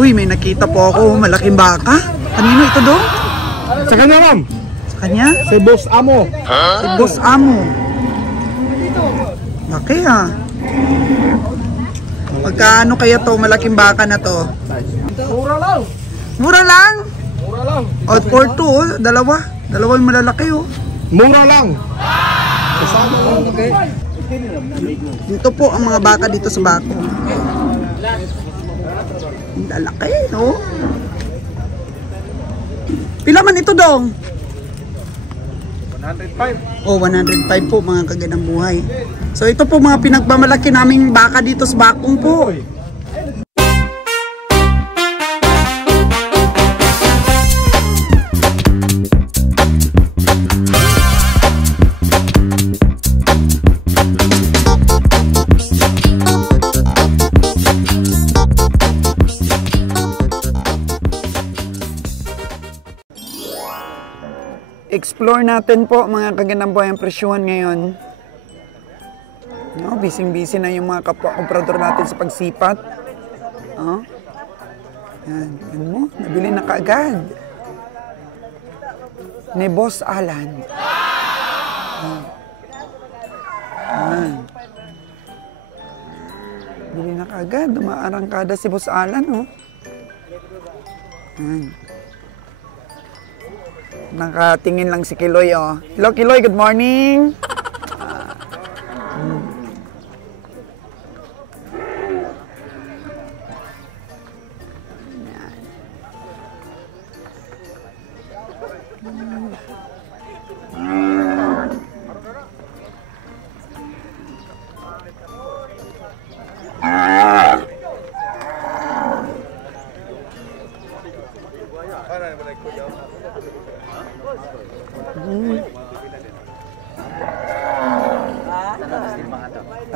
Uy, may nakita po ako malaking baka. Kanino ito dong? Sa kanya, ma'am. Sa kanya? Si Boss Amo. Si Boss Amo. Laki ha. Magkano kaya to malaking baka na to? Mura lang. Mura lang? Mura lang. O, for two, oh. Dalawa yung malalaki oh. Mura lang. Kasama lang. Okay. Dito po ang mga baka dito sa bako. Ang lalaki, no? Pila man ito dong? 105. Oh, 105 po mga kagandang buhay. So ito po mga pinagmamalaki naming baka dito sa bakong po. Explore natin po mga kagandang buhay ang presyuhan ngayon. No, busy-busy na yung mga kapwa-komprador natin sa pagsipat. Oh. Yan mo, nabili na kaagad. Ni Boss Alan. Bili na kaagad, dumaarangkada si Boss Alan, oh. Nakatingin lang si Kiloy, oh. Hello, Kiloy. Good morning.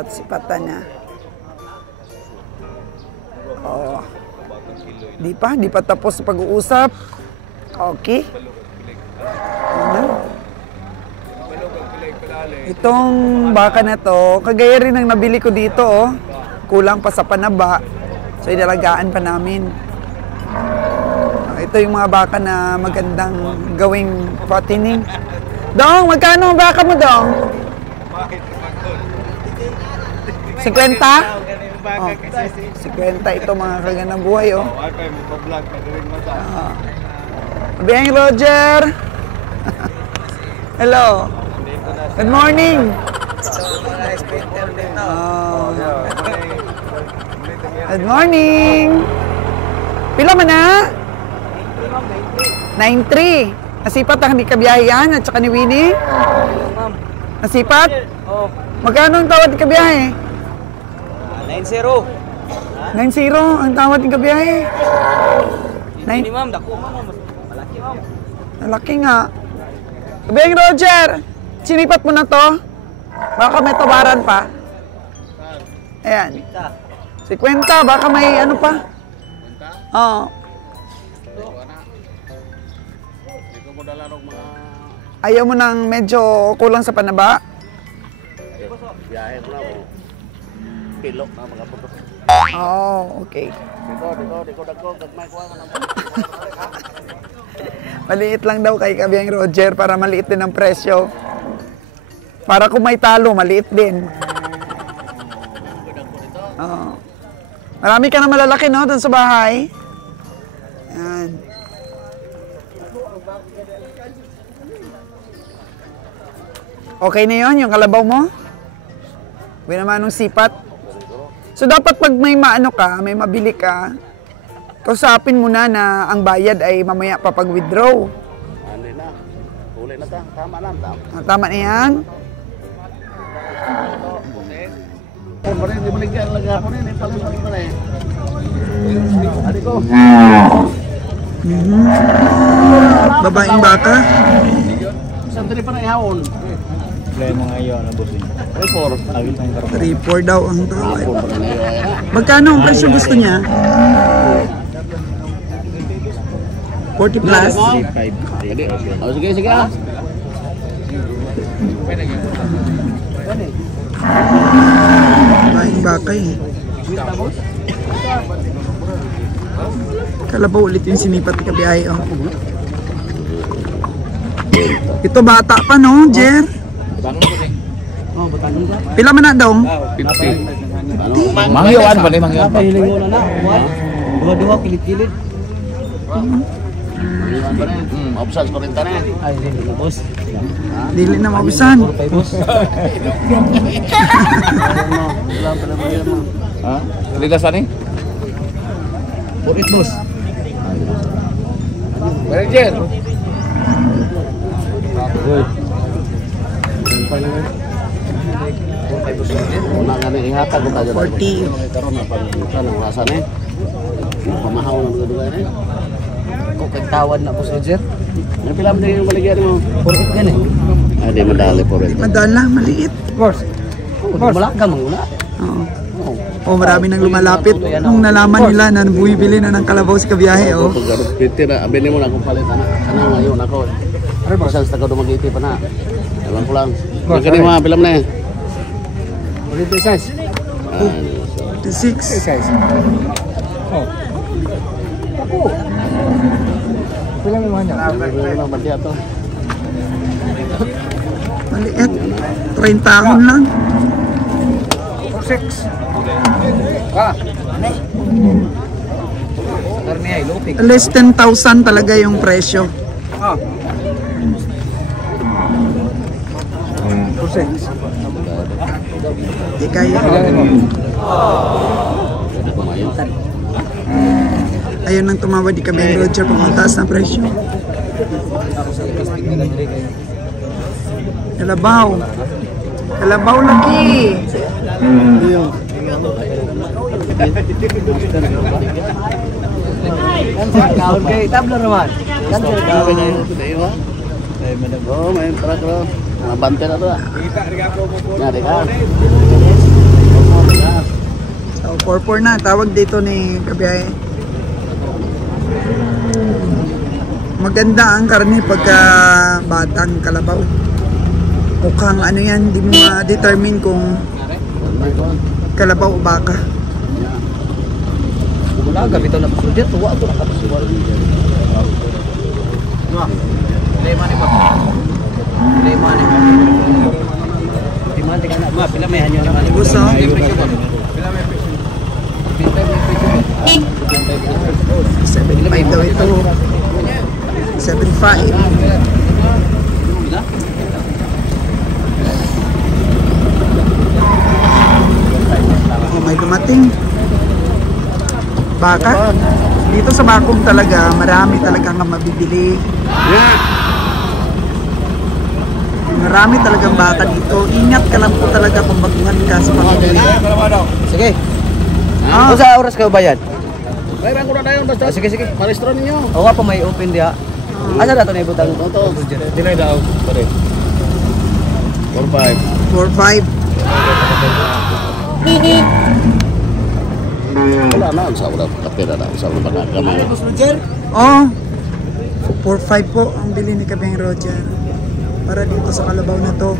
At sipatan niya. Oh. Di pa tapos pag-uusap. Okay. Ano? Itong baka na to, kagaya rin ang nabili ko dito, oh. Kulang pa sa panaba. So inalagaan pa namin. Ito yung mga baka na magandang gawing patining. Dong, magkano ang baka mo, Dong? 50? Oh, 50 ito mga kagandang buhay, oh. Biyang Roger. Hello. Good morning. Oh. Good morning. Pila man na? 9-3. Nasipat ang hindi kabiyahe at saka ni Winnie? Nasipat? Magkano ang tawad ni kabiyahe? 9-0. 9-0 ang tawad ni kabiyahe. Hindi ma'am, dako ma'am. Malaki ma'am. Malaki nga. Kabiyaheng Roger, sinipat mo na to? Baka may tawaran pa. Ayan. 50, baka may ano pa? Oo. Ayaw mo nang medyo kulang sa panaba? Biyahe ko na po. Kilo na mga puto. Oh, okay. Diko, gagmay ko na. Maliit lang daw kay Kabiyang Roger para maliit din ang presyo. Para kung may talo, maliit din. Oh. Marami ka na malalaki, no, doon sa bahay. Yan. Okay na yun, yung kalabaw mo? Huwag naman nung sipat. So dapat pag may maano ka, may mabili ka, kausapin mo na na ang bayad ay mamaya pa pag-withdraw. Hindi na. Huli na ta. Tama lang. Tama na yan? Babaeng baka? Sandali pa na ihawon. Problema ngayon, ano boss? 3-4 daw ang tawad. Magkano ang presyo gusto niya? 40 plus? 35. Oh, sige ah. Baing baka eh. Kalabaw ulit yung sinipat ni kabiyahe, oh. Ito bata pa, no, Jer? Pila man na daw? 50. Mangyawan ba ni mangyawan? Pahilingo na na. Duha-duha kilit-kilit. Opsas pa rin tanay. Ay, hindi na boss. Dili na maubusan. Pay boss. Ha? Ligas ani? Purit boss. Manager. Una nga nang ihatag ko tayo. 40. Karon na pag ng rasa ni. Pamahaw ng dudugan ni. Kung kagtawad na boss Roger. May pila man yung baligyan mo. Purit gan eh. Ay di madali po rin. Madala, maliit. Boss. Malaka manguna. Oo. Oh, marami nang lumalapit. Nung nalaman nila na bumibili na ng kalabaw si kabiyahe, oh. Piti na, abin mo na akong palit na. Ano ngayon ako. Isang sa taga dumagiti pa na. Alam ko lang. Yung kanina mga pilam na eh. Purit size. 56. Size. Oh. Ako. Pila may mga niya? Ano ba diya to? Maliit. 30 ahon lang. 6. Ah. Karne ay lupik. Less 10,000 talaga yung presyo. Ah. 6. Di kaya. Ayun nang tumawad di kami Roger pag mataas na presyo. Kalabaw. Kalabaw lagi. Kaon kay tabla naman. Kan sir kaon na yun. Ay madam. Oh, may truck ro. Bante na to. Nyari ka. So 4-4 na tawag dito ni kabiyahe. Maganda ang karne pagka batang kalabaw. Mukhang ano yan, hindi mo ma-determine kung kalabaw o baka. Wala ka bitaw na budget tuwa to nakapasuwal. Nga. Lema ni ba? Lema ni. Di man tingnan na pila may hanyo na kanimo. Gusto? Pila may presyo. 75 daw ito. 75. Oh, may dumating. Baka. Dito sa Bakong talaga, marami talagang mabibili. Marami talagang baka dito. Ingat ka lang po talaga kung baguhan ka sa pamili. Sige. Ah. Sa oras kayo bayad? Ay, bang ko na dayon basta. Sige sige. Parestro ninyo. O nga pa may open diha. Asa dato na ibutang Toto. Dinay daw. Pare. 45. 4-5. Wala na ang saula kapira na sa mga kamay. Oh, 4-5 po ang bili ni Kabeng Roger. Para dito sa kalabaw na to.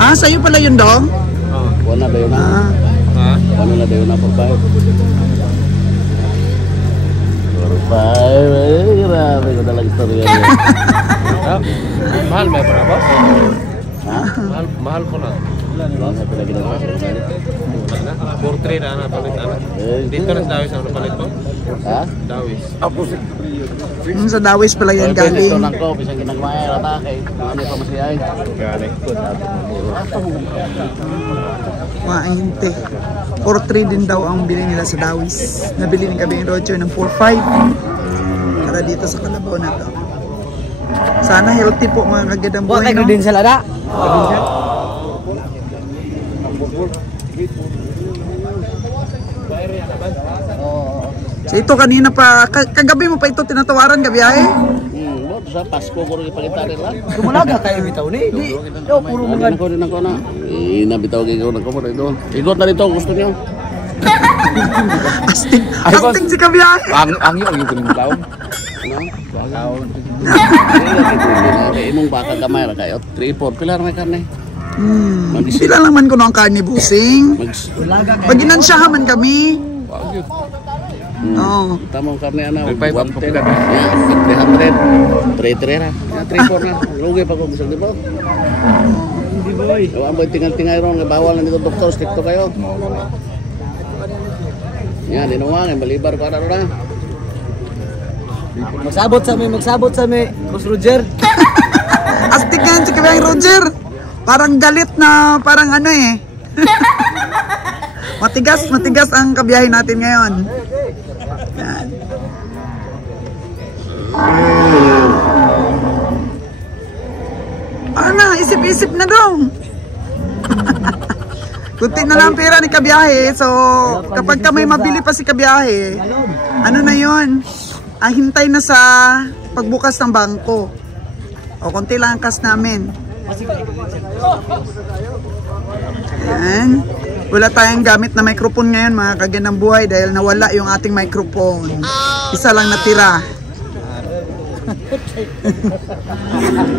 Ah, sa'yo pala yun, Dong? Wala dayo na. Ah, Ha? Wala dayo na 45. 45. Ay, grabe ko talaga istorya niya. Mahal may para boss? Ha? Mahal ko na. Wala sa pinagin na. 4-3 na palit ana. Dito na sa Dawis ang napalit ko. Ha? Dawis. sa Dawis pala yan Ito galing. lang ko, bisang ginagmaya rata kay ano pa masiyay. Galing ko. Mainte. 4-3 din daw ang bili nila sa Dawis. Nabili ni Kabeng Roger ng 4-5. Para dito sa kalabaw na to. Sana healthy po mga kagandang Buat buhay, kay no? credential ada. So ito kanina pa, kagabi mo pa ito tinatawaran kabiyahe? Mo sa Pasko ko rin ipakita nila. Gumalaga kayo bitaw ni. Di. Do puro mga Din ako na. Nabitaw kay ko na ko dito. Igot na dito gusto niyo. Astig si kabiyahe. Ang yung kuning taon. Ano? Imong baka gamay ra kayo. 3-4 pilar may karne. Sila lang man ko ng karne busing. Pag inansyahan man kami. Oo. Tamang karne ana. 300. 300. 3-4 na. Lugi pa ko gusto di ba? Hindi boy. Ang boy tingal-tingay ron bawal na dito doktor stricto kayo. Yan inuwang balibar para ra. Magsabot sa may Boss Roger. Astig yan si Kabiyang Roger. Parang galit na, parang ano eh. matigas ang kabiyahe natin ngayon. Yan. Parang na, isip-isip na dong. Kunti na lang pera ni kabiyahe. So, kapag ka may mabili pa si kabiyahe, ano na yon? Hintay na sa pagbukas ng bangko. O, konti lang ang cash namin. Ayan. Wala tayong gamit na microphone ngayon mga kaganang buhay dahil nawala yung ating microphone. Isa lang natira.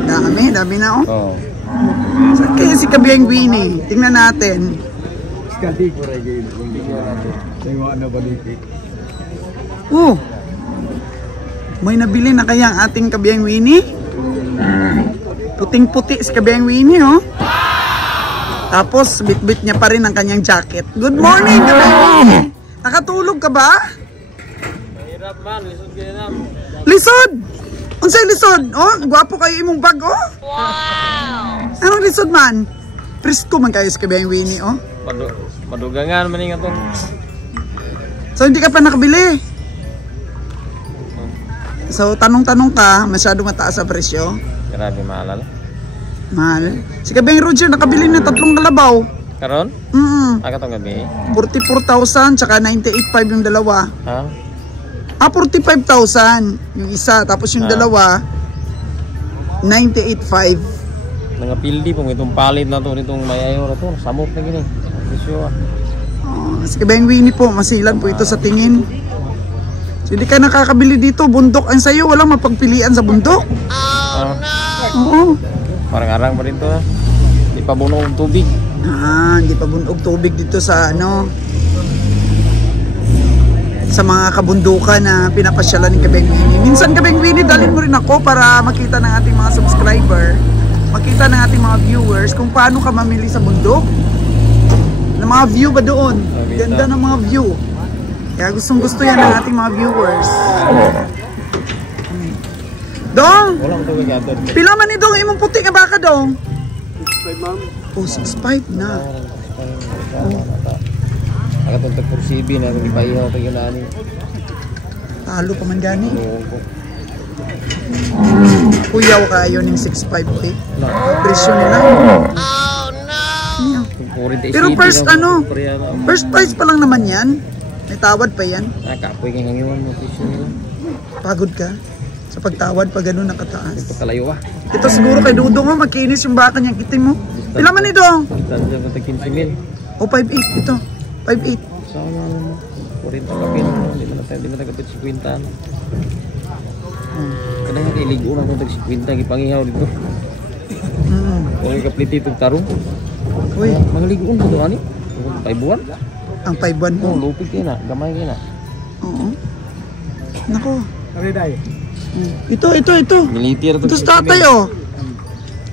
Dami na oh. Saan kaya si Kabiyang Winnie? Tingnan natin. May nabili na kaya ang ating Kabiyang Winnie? Puting-puti si Kabiyang Winnie, oh. Tapos, bit-bit niya pa rin ang kanyang jacket. Good morning, Kabiyang Winnie! Nakatulog ka ba? Mahirap man, lisod kayo na. Lisod! Unsay lisod? Oh, gwapo kayo imong bag, oh. Wow! Anong lisod man? Presko man kayo si Kabiyang Winnie, oh. Madugangan man nga itong... So, hindi ka pa nakabili? So, tanong-tanong ka, masyado mataas sa presyo. Grabe maalala. Mahal. Si Kabiyang Roger nakabili ng 3 kalabaw. Karon? Aga itong gabi. 44,000 tsaka 98,500 yung dalawa. Ha? 45,000 yung isa. Tapos yung dalawa, 98,500. Nangapildi po itong palit na to, itong may ayaw na to. Samot na gini. Presyo ah. Si Kabiyang Winnie po, masilan po ito sa tingin. So, hindi ka nakakabili dito. Bundok ang sayo. Walang mapagpilian sa bundok. Oh, no! Oo. Parang arang pa rin to ha. Di pa buno ng tubig. Hindi pa bunog tubig dito sa ano. Sa mga kabundukan na pinapasyalan ni Kabiyang Winnie. Minsan Kabiyang Winnie, dalhin mo rin ako para makita ng ating mga subscriber. Makita ng ating mga viewers kung paano ka mamili sa bundok. Ng mga view ba doon? Ganda ng mga view. Kaya gustong-gusto yan ng ating mga viewers. Dong! Walang tubig ato. Pila man ni Dong imong puti nga baka Dong? 6.5 ma'am. Oh, 6.5 na. Aga itong tagpursibi na kung ipaihaw ito yun na ani. Talo pa man gani. Loko. Kuyaw kayo ng 6.5 eh. Presyo nila. Oh no! Pero first ano? First price pa lang naman yan. May tawad pa yan. Nakapoy kang ngayon mo presyo nila. Pagod ka sa pagtawad pa ganun nakataas. Ito kalayo ah. Ito siguro kay Dudong mo, magkinis yung baka niyang itim mo. Pila man ni Dong? Kita siya ng tag 15,000. O 5.8 ito. 5.8. Sana naman. 40 kapin. Di na tagapit 50. Kadang nga iligo na itong tag 50. Gipangihaw dito. Kung ikapliti itong tarong. Uy, Mga ligoon dito ani. 5 buwan. ang 5 buwan mo. Oh, lupit kayo na. Gamay kayo na. Oo. Nako. Ariday. Ito. Militir Ito sa tatay oh.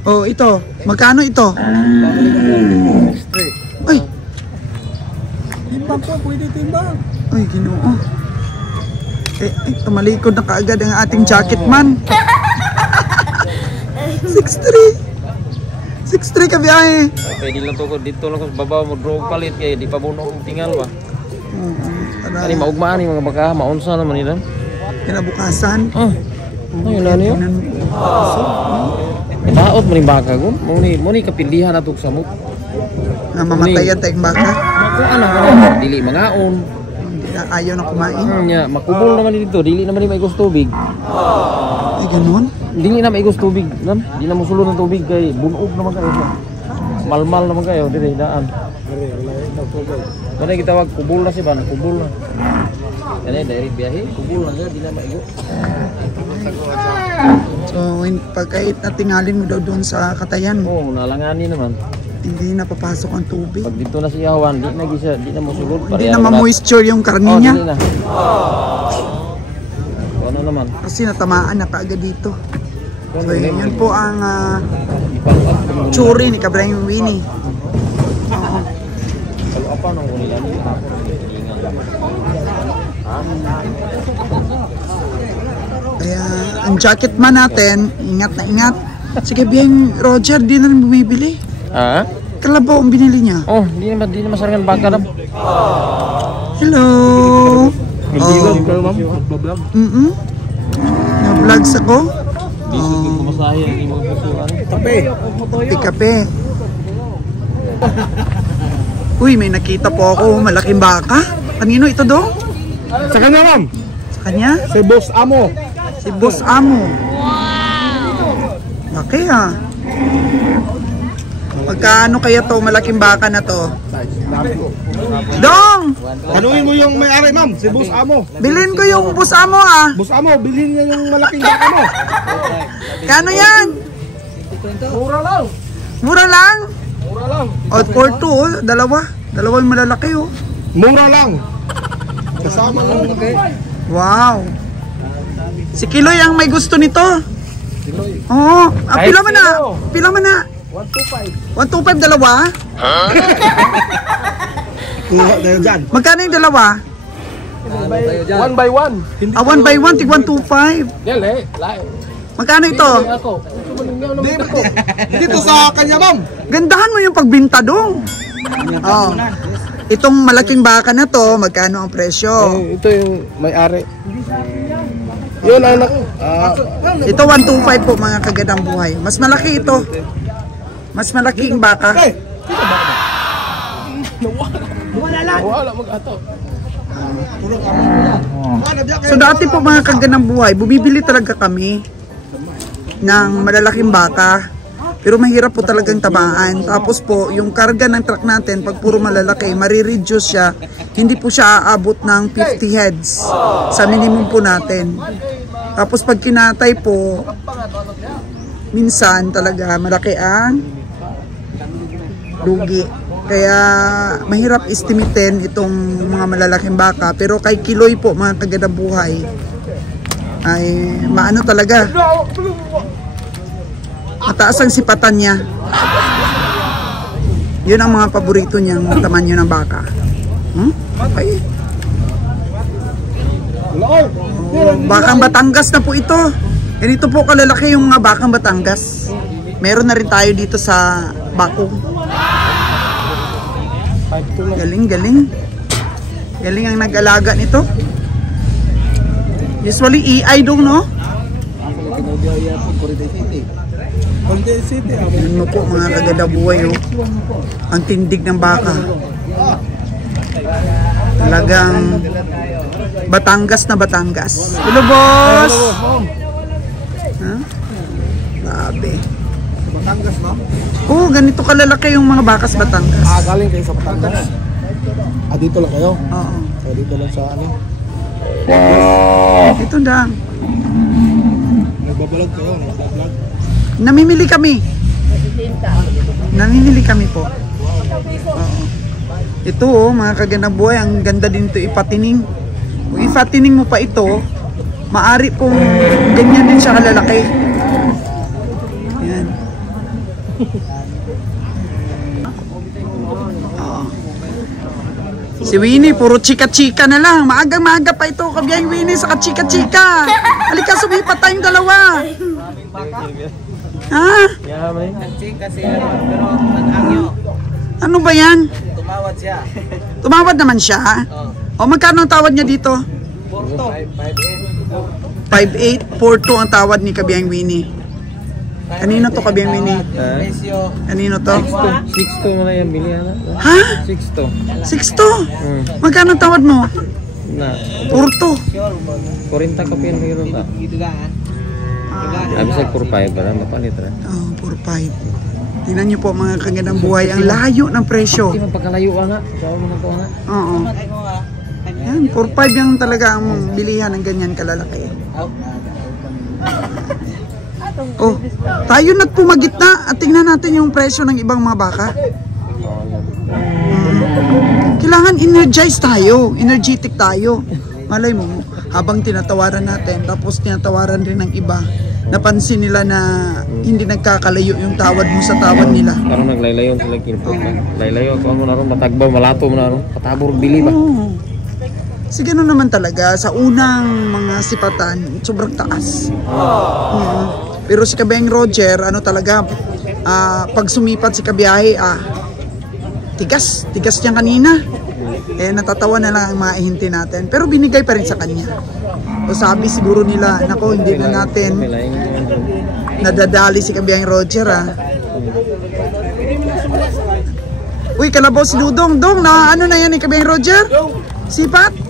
Oh, ito. Magkano ito? Ay. Timbang po, pwede timbang. Ay, Ginoo. Tumalikod na kaagad ang ating jacket man. 6'3". 6'3 ka biyahe. Pwede lang to ko dito lang ko sa baba mo drog palit kaya di pa buno kong tingal ba. Ani maugmaan ni mga baka maunsa naman nila. Kinabukasan. Ayun na niyo. Daot man yung baka ko. Muni kapilihan na ito sa mo. Mamatayan tayong baka. Makuan ang dili mangaon. Ayaw na kumain. Makubol naman dito. Dili naman yung maigos tubig. Ay, ganun? Dili na maigos tubig. Di na musulod ng tubig kay bunog naman kayo. Malmal naman kayo. Dili, daan. Mana kita wag kubol na si Ban. Kubol na. Kaya dari biyahe, kubul lang yan, di na maigo. So, pagkait na tingalin mo daw doon sa katayan mo, Oo, nalangani naman. hindi na papasok ang tubig. Pag dito na siya hawan, di na masulod. Hindi na ma-moisture yung karne niya. Hindi na. Ano naman? Kasi natamaan na kaagad dito. So, yun po ang tsuri ni Kabrayang Winnie. Kalau apa nang ulian ini? Kaya ang jacket man natin, ingat na ingat. Sige, Biyang Roger, di na rin bumibili. Ah? Kalabaw ang binili niya. Oh, di na masarangan baka na. Hello! Nag-vlog ka, ma'am? Nag-vlog? Na-vlogs ako. Di ko kumasahe ang imong pusuan. Kape. Uy, may nakita po ako, malaking baka. Kanino ito do? Sa kanya, ma'am. Sa kanya? Si Boss Amo. Si Boss Amo. Laki ah. Magkano kaya to malaking baka na to? Dong! Tanungin mo yung may-ari, ma'am. Si Boss Amo. Bilhin ko yung Boss Amo ah. Boss Amo, bilhin niya yung malaking baka mo. Kano yan? Mura lang. Mura lang? Mura lang. O, for two, oh. Dalawa yung malalaki oh. Mura lang. Kasama lang. Wow. Si Kiloy ang may gusto nito. Oo. Pila man na? Pila man na? 125. 125 dalawa? Kuha tayo dyan. Magkano yung dalawa? 1 by 1. 1 by 1, tig 125. Dele. Magkano ito? Dito sa kanya, ma'am. Gandahan mo yung pagbinta dong. Oh. Itong malaking baka na to, magkano ang presyo? Ito yung may-ari. Yun anak. Ito 125 po mga kagandang buhay. Mas malaki ito. Mas malaki yung baka. Wala mag-ato. So dati po mga kagandang buhay, bumibili talaga kami ng malalaking baka. Pero mahirap po talagang tamaan. Tapos po, yung karga ng truck natin, pag puro malalaki, marireduce siya. Hindi po siya aabot ng 50 heads sa minimum po natin. Tapos pag kinatay po, minsan talaga malaki ang lugi. Kaya mahirap estimatein itong mga malalaking baka. Pero kay Kiloy po, mga kagandang buhay, ay maano talaga. Mataas ang sipatan niya. Yun ang mga paborito niyang tamanyo ng baka. Okay. Bakang Batangas na po ito. Ganito po kalalaki yung mga bakang Batangas. Meron na rin tayo dito sa Bako. Galing. Galing ang nag-alaga nito. Usually EI dong, no? Yun mo po mga kagadabuhay, oh. Ang tindig ng baka. Talagang Batangas na Batangas. Hello, boss! Ha? Grabe. Batangas, ma'am? Oo, ganito kalalaki yung mga bakas Batangas. Galing kayo sa Batangas? Dito lang kayo? Oo. So, dito lang sa ano? Ito lang. Nagbabalag kayo? Nagbabalag? Namimili kami. Namimili kami po. Oo. Ito, oh, mga kagandang buhay, ang ganda din ito ipatining. Kung ipatining mo pa ito, maari pong ganyan din siya kalalaki. Yan. Oo. Si Winnie, puro chika-chika na lang. Maaga-maaga pa ito, kabiyang Winnie, saka chika-chika. Halika, sumipat tayong dalawa. Ha? Kasi pero nag-angyo. Ano ba yan? Tumawad siya. Tumawad naman siya? O magkano ang tawad niya dito? 5.8, 4.2 ang tawad ni Kabiyang Winnie. Kanino to, Kabiyang Winnie? Presyo. Kanino to? 6.2 mo na yan, bilihan na. Ha? 6.2. 6.2? Magkano ang tawad mo? Na, 4.2. 40 ka pinahiro na. Sabi sa 4.5 para mapalit rin. Oh, 4.5. Tingnan niyo po mga kagandang buhay, ang layo ng presyo. Hindi man pagkalayo nga. Ikaw mo na ito nga. Oo. Yan, 4-5 yung talaga ang bilihan ng ganyan kalalaki. Oh, tayo na pumagit na at tingnan natin yung presyo ng ibang mga baka. Kailangan energized tayo, energetic tayo. Malay mo, habang tinatawaran natin, tapos tinatawaran rin ng iba, napansin nila na hindi nagkakalayo yung tawad mo sa tawad nila. Karong naglaylayon sila kinpot na. Laylayo ko mo naron matagbaw malato mo naron. Patabor bili ba? Oo. Kasi gano'n naman talaga, sa unang mga sipatan, sobrang taas. Pero si Kabeng Roger, ano talaga, pag sumipat si Kabiyahe, tigas niya kanina. Eh, natatawa na lang ang mga ihinti natin. Pero binigay pa rin sa kanya. O sabi siguro nila, nako, hindi na natin nadadali si Kabiyang Roger, Uy, kalabaw si Dudong. Dong, na ano na yan ni Kabiyang Roger? Sipat?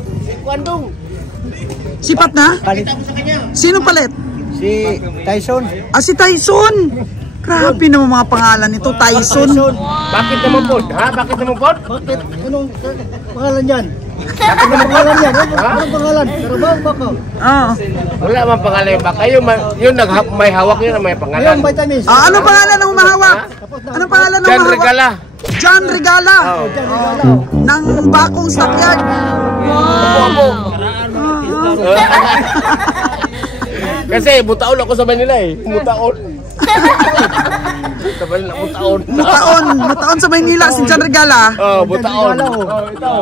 Sipat na? Sino palit? Si Tyson. Si Tyson! Grabe naman mga pangalan nito, Tyson. Bakit naman po? Ha? Bakit naman po? Bakit? Anong pangalan yan? Bakit naman pangalan yan? Anong pangalan? Karabaw baka? Wala man pangalan yung baka. Yung may hawak yun na may pangalan. Yung vitamins. Anong pangalan ng mahawak? Anong pangalan ng John mahawak? Regala. John Regala. Ng Bakong Stockyard. Kasi butaon ako sa Manila eh. Butaon. Sa Manila, butaon. Mutaon sa Maynila si John Regala. Butaon. Ito.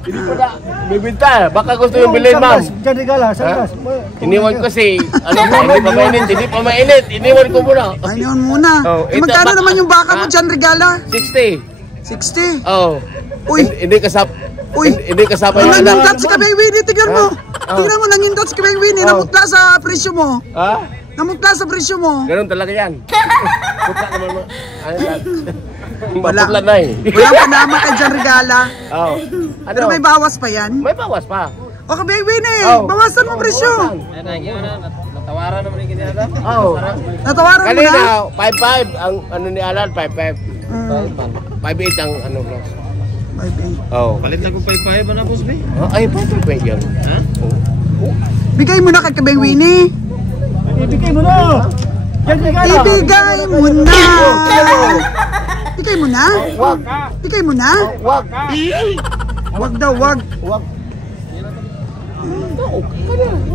Hindi ko na bibinta. Baka gusto yung bilhin, ma'am. Diyan regala, sa Iniwan ko kasi, hindi pa mainit. Iniwan ko muna. Ayun muna. Ito, Magkano naman yung baka mo, John Regala? 60. 60. Uy. Hindi kasapa yung anak. Nangindat si Kabeng Winnie, tignan mo. Tignan mo, nangindat si Kabeng Winnie. Namutla sa presyo mo. Namutla sa presyo mo. Ganun talaga yan. Putla naman mo. Wala. Maputla na eh. Walang panama kay John Regala. Ano? Pero may bawas pa yan. May bawas pa. O Kabeng Winnie, bawasan mo presyo. Natawaran naman yung kinala. Natawaran mo Kanina, na. 5-5. Ang ano ni Alan, 5-5. 5-8 ang ano plus. 5-8. Palit na kong 5-5 na boss, be? Ay, 5-5 yan. Ha? Bigay mo na kay Kabeng Winnie. Ibigay mo na. Ibigay mo na. Bigay mo na? Bigay mo na? Wag. Wag daw, wag.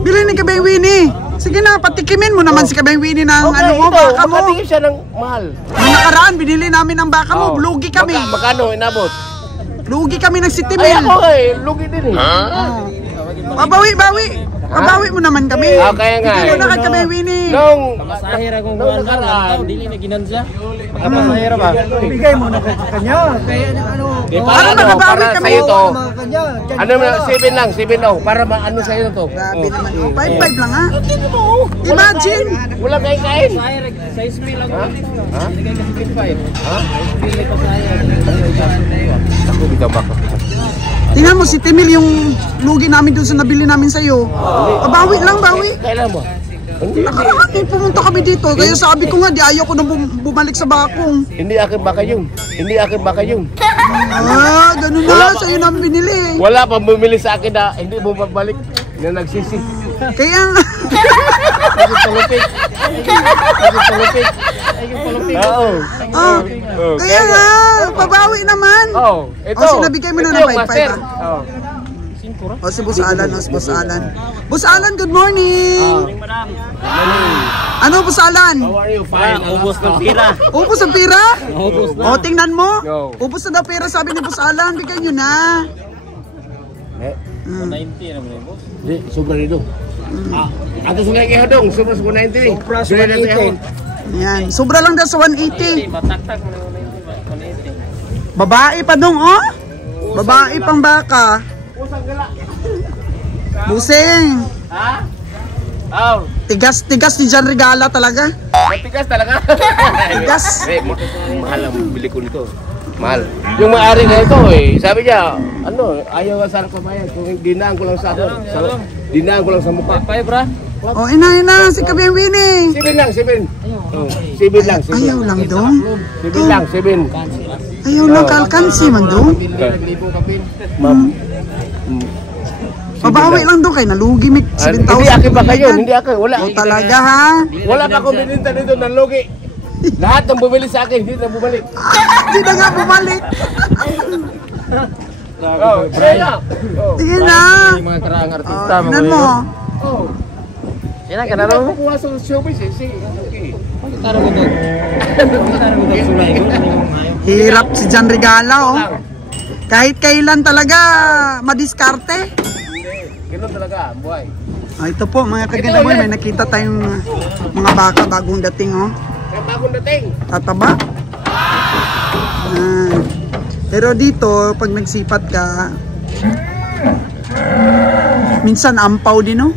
Bilhin ni Kabeng Winnie. Sige na, patikimin mo naman si Kabeng Winnie ng ano mo, baka mo. Makatingin siya ng mahal. Nung nakaraan, binili namin ng baka mo. Lugi kami. Magkano inabot? Lugi kami ng Ay sitimil. ako lugi din eh. Babawi mo naman kami. Kaya nga Bigay mo na kay Kabeng Winnie. Nung Masahira kung Nung nakaraan. dili na ginansa. Makapasahira ba? Ibigay mo na sa kanya. Kaya ano, Para nakabawi para kami. sa'yo to. mga kanya. Ano mo, 7 lang, 7 lang. Para maano sa'yo to. Grabe naman. 5-5 lang ha. Imagine. Wala kayong kain. Size me lang. Ha? Hindi kayo kasi 5. Ha? Pili pa saya. Ako bitaw baka. Tingnan mo si Timil yung lugi namin dun sa nabili namin sa'yo. Bawi lang, bawi. Kailan mo? Nakaraan pumunta kami dito. Kaya sabi ko nga, di ayaw ko na bumalik sa bakong. Hindi akin baka yung. Hindi akin baka yung. Ganun na. Sa'yo namin binili. Wala pang bumili sa akin na hindi mo babalik na nagsisi. Kaya Palupit. Palupit. Oo. kaya nga, babawi naman. Ito. O, sinabigay mo na ng 5-5 Oh. O, si Boss Alan, si Boss Alan. Boss Alan, good morning. Ano, Boss Alan? How are you? Fine. Ubos ng pira. Ubus ang pira? Ubos na. O, tingnan mo. Go. Ubus na daw pera, sabi ni Boss Alan. Bigay nyo na. 90 naman yung boss. Di, sobra dito. Ato sila yung ihadong, sobra sa 190. Sobra sa 180. Yan. Sobra lang daw sa 180. Mataktak mo na 180. Babae pa dong, oh. Babae pang baka. Busing. Ha? Tigas ni John Regala talaga. Matigas talaga. Tigas. Mahal ang bili ko nito. Mahal. Yung may-ari na ito sabi niya, ayaw sa pabayad kung dinaan ko lang sa akin. Dinaan ko lang sa mukha. 5 bra. O, ina, si Kabeng Winnie. 7 lang, 7. 7 lang, 7. Ayaw lang dong. 7 lang, 7. Ayaw lang kalkansi man dong. Ma'am. Pabawi lang doon kay nalugi mit 7,000. Hindi akin ba kayo? Hindi akin. Wala. O talaga ha? Wala pa akong bininta dito ng logi. Lahat ng bumili sa akin, hindi na bumalik. Hindi na nga bumalik. Oh, Brian. Sige na. Yung mga karaang artista. Tingnan mo. Oh. Yan ang Hindi kanaro ako mo. kuha sa showbiz eh. Sige, okay. Taro ko doon. Taro ko doon sulay. Hirap si John Regala oh. Kahit kailan talaga madiskarte. Ganun talaga, buhay. Ito po mga kaganda mo, may nakita tayong mga baka bagong dating oh. Kaya bagong dating. Tataba. Pero dito, pag nagsipat ka, minsan ampaw din oh.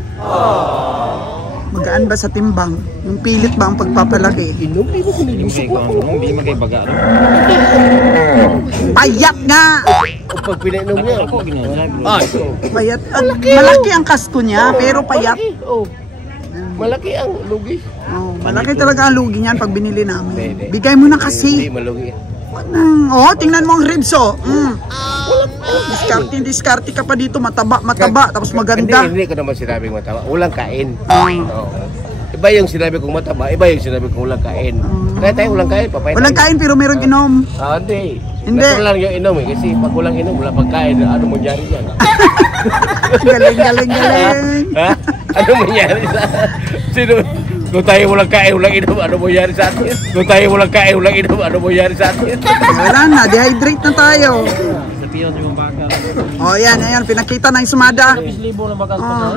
Magaan ba sa timbang? Yung pilit ba ang pagpapalaki? Inumin mo kung ilusok ako. Hindi magkaibaga. Payat nga! O pag pinainom niya. Ako ginagawa. Ah, ito. Payat. Malaki ang kasto niya, pero payat. Oh. Malaki ang lugi. Oh, malaki talaga ang lugi niyan pag binili namin. Hindi. Bigay mo na Hindi kasi. malugi. Oh, tingnan mo ang ribs oh. Diskarte ka pa dito, mataba, tapos maganda. Hindi ko naman sinabing mataba. Ulang kain. Oh. Oo. Iba yung sinabi kong mataba, iba yung sinabi kong ulang kain. Kaya tayo ulang kain, papay Walang kain pero meron inom. Ah, hindi. Hindi. Natural lang yung inom eh. Kasi pag walang inom, wala pagkain. Ano mangyari yan? Galing. Ha? Ano mangyari sa... Sino? Kung tayo walang kain, walang inom, ano mangyari sa atin? Kung tayo walang kain, walang inom, ano mangyari sa atin? Wala na, dehydrate na tayo. Sa piyon yung baka. Oh, ayan, pinakita na yung sumada. 1,000 na bakas pa Oh. na.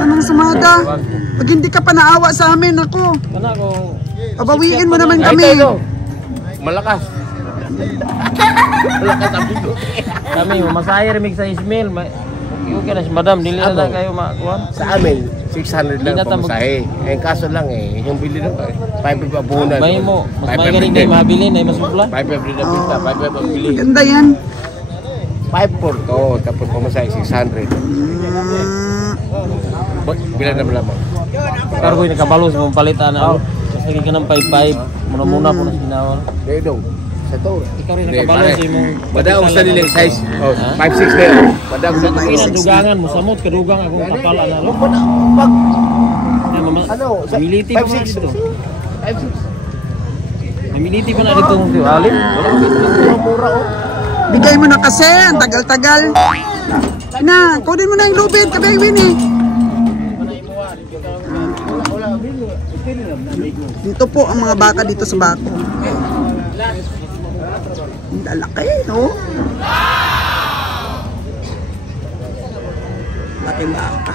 Anong sumada? Pag hindi ka pa naawa sa amin, ako. Kana ko. Pabawiin mo naman Ay, kami. ito. Malakas. Malakas ang bigo. Kami masaya rimig sa Ismail. Okay na si madam, dili na lang kayo makuha. Sa amin, 600 lang Hindi na pamasahe. Eh, kaso lang eh, yung bili ng 5 pa puhunan. May mo, mas may galing na mabili na masubla. 5 na pista, 5 ang bili. Ganda yan. 5 for to, tapos pamasahe 600. Bilan na lamang. Pero ko nakabalos mo palitan na. Mas lagi ka ng 5-5. Muna-muna po na sinawal. Dahil daw, sa to. Ikaw rin nakabalos imong. Madaong sa nilang size. Oh, 5'6 na yun. Madaong sa Kinang dugangan mo samot kadugang akong kapala na lo. Pag, ano, Militi pa man 5'6. dito. 5'6. Militi pa na dito ng alin. Mura oh. Bigay mo na kasi, ang tagal-tagal. Na, kunin mo na yung lubid, kabaywin eh. Dito po ang mga baka dito sa bako. Ang lalaki, no? Laki baka.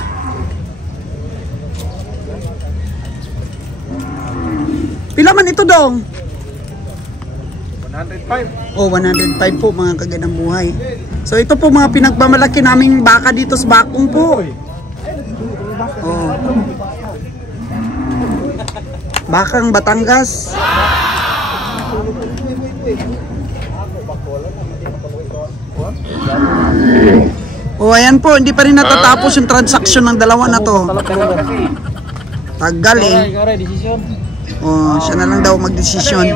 Pila man ito dong? 105. Oh, 105 po mga kagandang buhay. So ito po mga pinagmamalaki naming baka dito sa bakong po. Oh. Bakang Batangas. Oh, ayan po, hindi pa rin natatapos yung transaksyon ng dalawa na to. Tagal eh. Ikaw decision. Oh, siya na lang daw magdesisyon.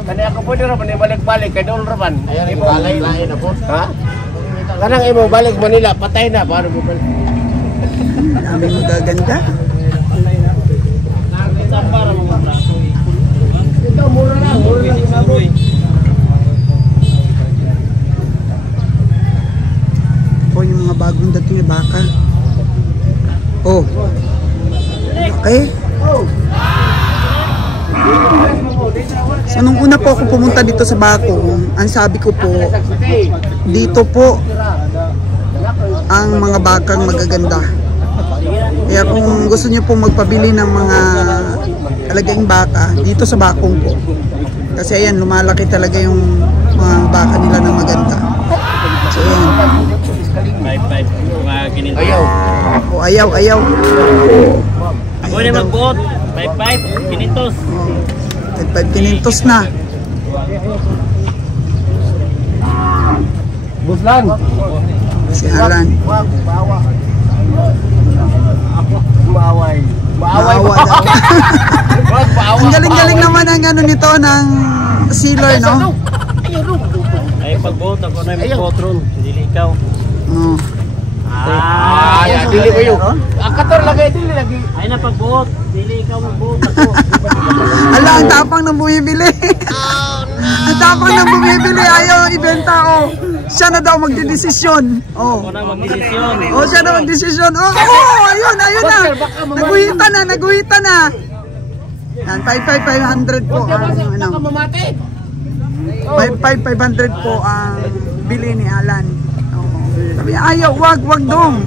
Kani ako pwede ra man balik-balik kay Dol Raman. Imo balay lain na po. Ha? Kanang imo balik Manila, patay na paano mo balik? Dami magaganda. Para mga braso. Ito mura na, mura na sabon. Oh, yung mga bagong dating na baka. Oh. Okay. So nung una po ako pumunta dito sa Bako, ang sabi ko po, dito po ang mga bakang magaganda. Kaya kung gusto niyo po magpabili ng mga alagaing baka, dito sa Bakong po. Kasi ayan, lumalaki talaga yung mga baka nila ng maganda. So ayan. 5-5. Mga kininto. Ayaw. Oh, ayaw. Ako na magbuot. 5-5. Kinintos. 5,500 na. Buslan. Si Alan. Maaway. Maaway. Maawa daw. Maawa. Ang galing-galing naman ang ano nito ng sealer, no? Ay pagbuot ako na magbuot ron. Dili ikaw. Oh. Ya, dili ko yun. Akator lagay, dili lagi. Ay na pagbuot. Dili ikaw magbuot ako. Ala, ang tapang ng bumibili. Ang tapang ng bumibili, ayaw ibenta, oh. Siya na daw magdidesisyon. Oh. Ako na magdesisyon. Oh, siya na magdesisyon. Oh, ayun na. Naguhitan na. Yan, 5,500 po ang ano. Mamati. 5,500 po ang bili ni Alan. Oh. Sabi, ayaw, wag dong.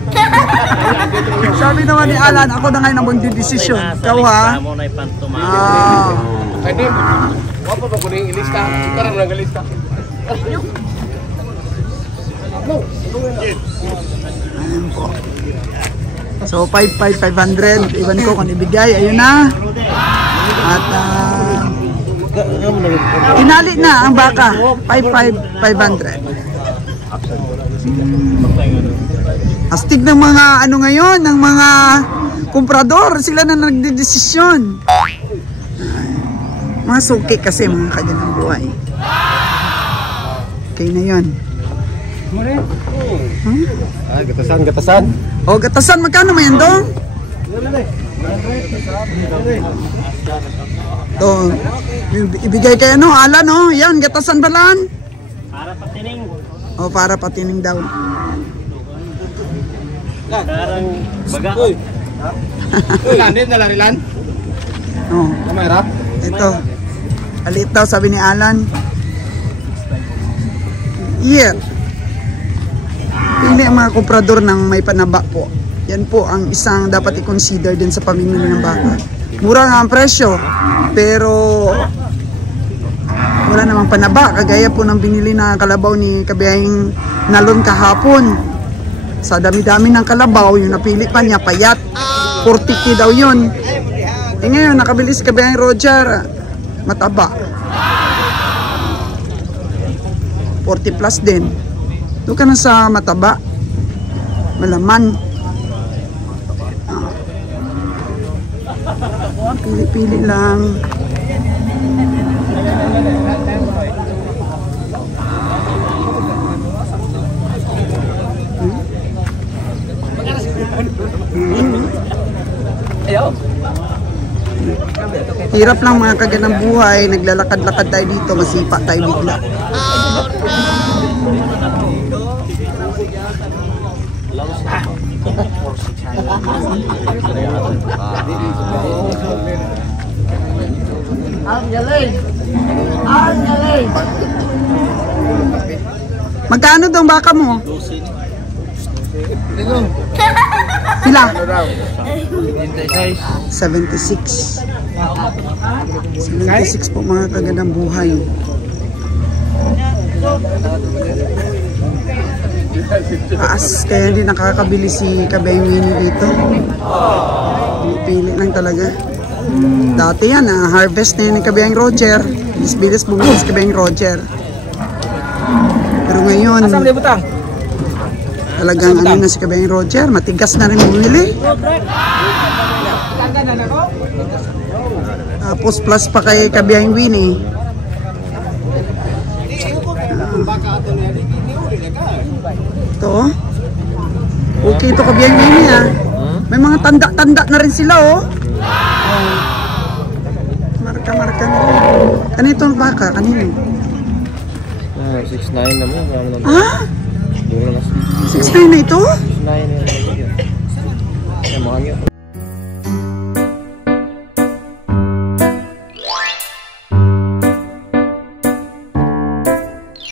Sabi naman ni Alan, ako na ngayon ang magdidesisyon. Ikaw ha? Mo na ipantuma. Pwede. Wapa ba kuning ilista? Karon nang ilista. So 5,500 iwan ko kung ibigay, ayun na. At tinali na ang baka, 5,500. Astig ng mga ano ngayon, ng mga komprador, sila na nagdedesisyon. Mga suki kasi mga kanilang buhay. Okay na yun. Gatasan. O, gatasan, magkano mo yan dong? Ito, ibigay kayo no, Alan no? Yan, gatasan balan. Para patining. O, para patining daw. Karang baga. Landin na larilan. O, Kamera. ito. Alit daw, sabi ni Alan. Yeah. Pili ang mga komprador ng may panaba po. Yan po ang isang dapat i-consider din sa pamimili ng baka. Mura nga ang presyo, pero wala namang panaba. Kagaya po ng binili na kalabaw ni Kabiyahing Nalon kahapon. Sa dami-dami ng kalabaw, yung napili pa niya, payat. 40K daw yun. Eh ngayon, nakabili si Kabiyahing Roger, mataba. 40 plus din. Doon ka na sa mataba. Malaman. Pili-pili lang. Hirap lang mga kaganang buhay. Naglalakad-lakad tayo dito. Masipa tayo bigla. Magkano daw baka mo? Pila? 76. 76 po mga kagandang buhay. Taas, kaya hindi nakakabili si Kabiyahing Winnie dito. Pili lang talaga. Dati yan, harvest na yun ni Kabiyahing Roger. Bilis bumili si Kabiyahing Roger. Pero ngayon, talagang ano na si Kabiyahing Roger, matigas na rin bumili. Tapos plus pa kay Kabiyahing Winnie. Ito, okay ito Kabiyahing Winnie ah. May mga tanda-tanda na rin sila oh. Marka-marka na rin. Kanito ang baka? Kanino? 6'9" naman. Ah? 6'9" na ito? 6'9" na yun. Mga